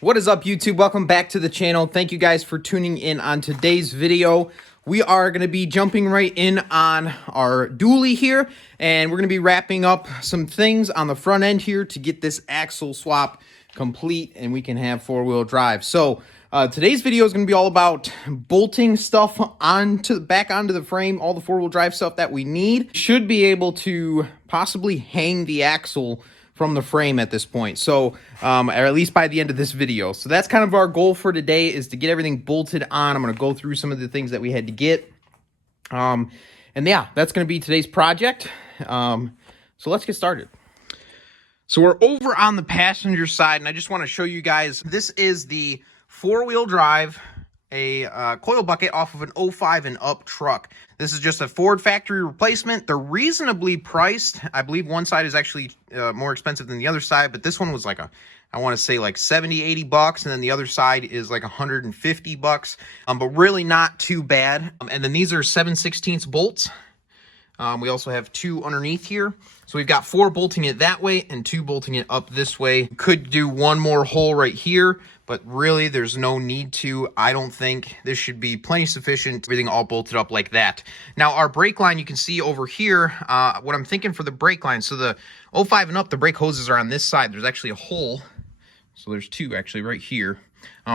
What is up, YouTube? Welcome back to the channel. Thank you guys for tuning in on today's video. We are going to be jumping right in on our dually here, and we're going to be wrapping up some things on the front end here to get this axle swap complete and we can have four-wheel drive. So today's video is going to be all about bolting stuff back onto the frame, all the four-wheel drive stuff that we need. Should be able to possibly hang the axle from the frame at this point, so or at least by the end of this video. So that's kind of our goal for today, is to get everything bolted on. I'm going to go through some of the things that we had to get, and yeah, that's going to be today's project. So let's get started. So we're over on the passenger side, and I just want to show you guys, this is the four-wheel drive, a coil bucket off of an 05 and up truck. This is just a Ford factory replacement. They're reasonably priced. I believe one side is actually more expensive than the other side, but this one was like I want to say like 70, 80 bucks, and then the other side is like 150 bucks, but really not too bad. And then these are 7/16 bolts. We also have two underneath here. So we've got 4 bolting it that way and 2 bolting it up this way. Could do one more hole right here, but really there's no need to. I don't think. This should be plenty sufficient. Everything all bolted up like that. Now our brake line, you can see over here, what I'm thinking for the brake line. So the 05 and up, the brake hoses are on this side. There's actually a hole. So there's 2 actually right here.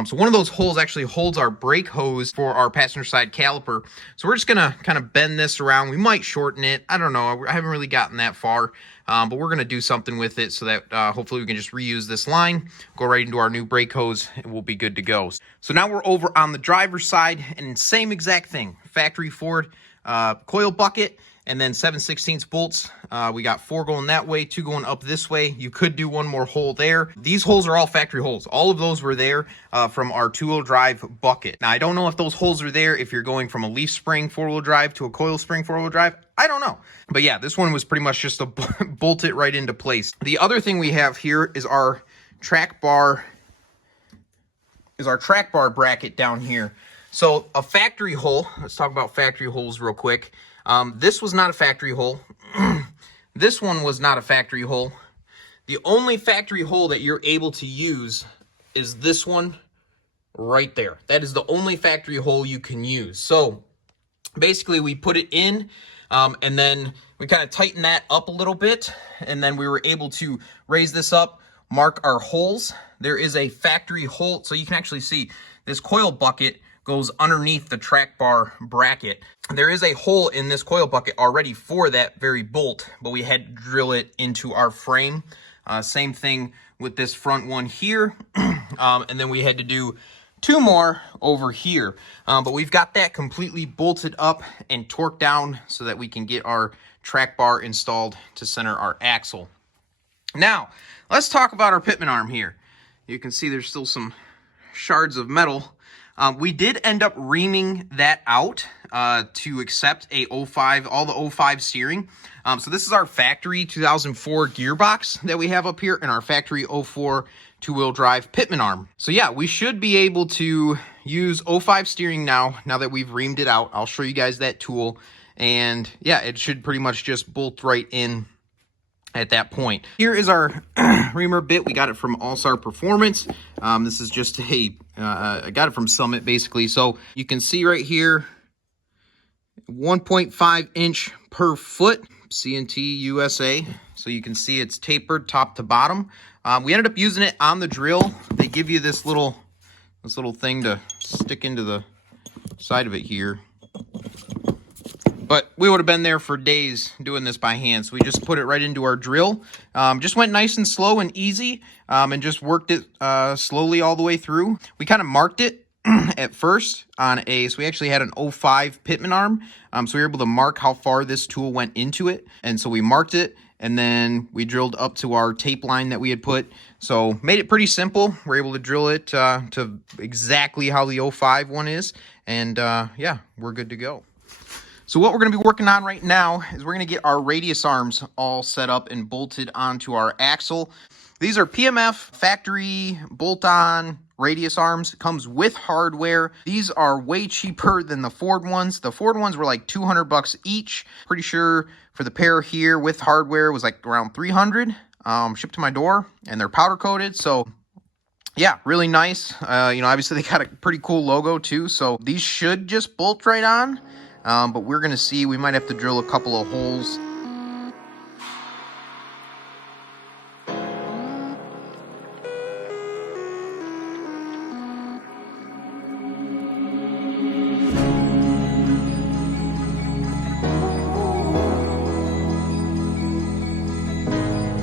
So one of those holes actually holds our brake hose for our passenger side caliper. So we're just going to kind of bend this around. We might shorten it. I don't know. I haven't really gotten that far. But we're going to do something with it so that hopefully we can just reuse this line, go right into our new brake hose, and we'll be good to go. So now we're over on the driver's side, and same exact thing. Factory Ford coil bucket, and then 7/16 bolts. We got 4 going that way, 2 going up this way. You could do one more hole there. These holes are all factory holes. All of those were there from our 2-wheel drive bucket. Now, I don't know if those holes are there if you're going from a leaf spring 4-wheel drive to a coil spring 4-wheel drive. I don't know. But yeah, this one was pretty much just to bolt it right into place. The other thing we have here is our track bar bracket down here. So a factory hole, let's talk about factory holes real quick. This was not a factory hole. This one was not a factory hole. The only factory hole that you're able to use is this one right there. That is the only factory hole you can use. So basically we put it in, and then we kind of tightened that up a little bit, and then we were able to raise this up, mark our holes. There is a factory hole, so you can actually see this coil bucket goes underneath the track bar bracket. There is a hole in this coil bucket already for that very bolt, but we had to drill it into our frame. Same thing with this front one here. And then we had to do 2 more over here. But we've got that completely bolted up and torqued down so that we can get our track bar installed to center our axle. Now, let's talk about our pitman arm here. You can see there's still some shards of metal. We did end up reaming that out to accept a 05, all the 05 steering. So this is our factory 2004 gearbox that we have up here, and our factory 04 2-wheel drive pitman arm. So yeah, we should be able to use 05 steering now that we've reamed it out. I'll show you guys that tool, and yeah, it should pretty much just bolt right in at that point. Here is our reamer bit. We got it from All-Star Performance. This is just I got it from Summit, basically. So you can see right here, 1.5 inch per foot, CNT USA. So you can see it's tapered top to bottom. We ended up using it on the drill. They give you this little thing to stick into the side of it here. But we would have been there for days doing this by hand. So we just put it right into our drill. Just went nice and slow and easy, and just worked it slowly all the way through. We kind of marked it at first on so we actually had an 05 pitman arm. So we were able to mark how far this tool went into it. And so we marked it, and then we drilled up to our tape line that we had put. So made it pretty simple. We're able to drill it to exactly how the 05 one is. And yeah, we're good to go. So what we're going to be working on right now is we're going to get our radius arms all set up and bolted onto our axle. These are PMF factory bolt-on radius arms. It comes with hardware. These are way cheaper than the Ford ones. The Ford ones were like 200 bucks each. Pretty sure for the pair here with hardware was like around 300 shipped to my door, and they're powder coated. So yeah, really nice. You know, obviously they got a pretty cool logo too, so these should just bolt right on. But we're gonna see. We might have to drill a couple of holes.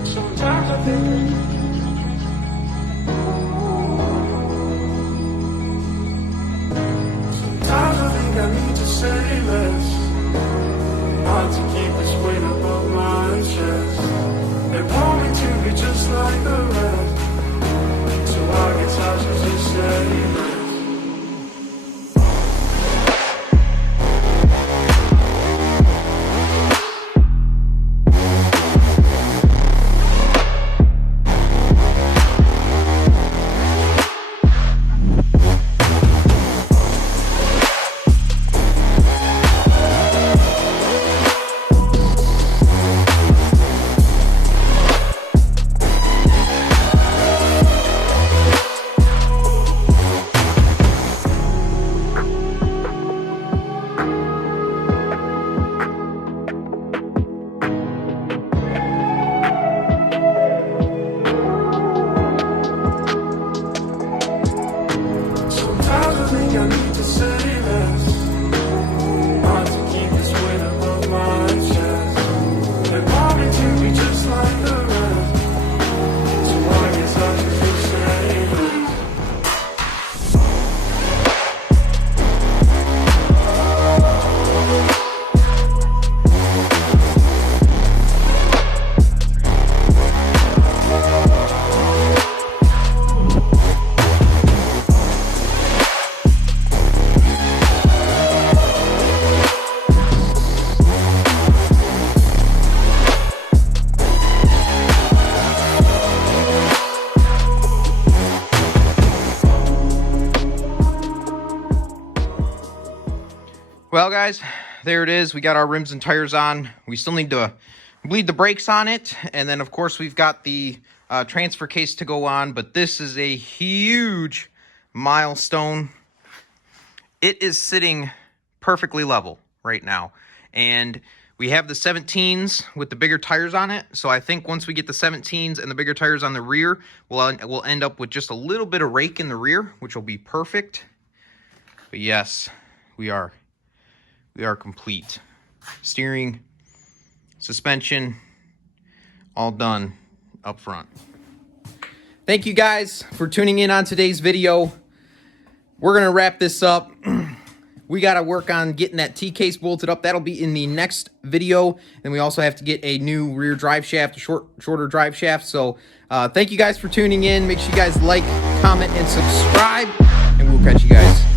Sometimes I think I need to say less. Hard to keep this weight above my chest. They want me to be just like the rest, so I guess I should just say less. Well, guys, there it is. We got our rims and tires on. We still need to bleed the brakes on it. And then, of course, we've got the transfer case to go on. But this is a huge milestone. It is sitting perfectly level right now. And we have the 17s with the bigger tires on it. So I think once we get the 17s and the bigger tires on the rear, we'll end up with just a little bit of rake in the rear, which will be perfect. But yes, we are complete. Steering, suspension, all done up front. Thank you guys for tuning in on today's video. We're going to wrap this up. We got to work on getting that T-case bolted up. That'll be in the next video. And we also have to get a new rear drive shaft, a shorter drive shaft. So thank you guys for tuning in. Make sure you guys like, comment, and subscribe. And we'll catch you guys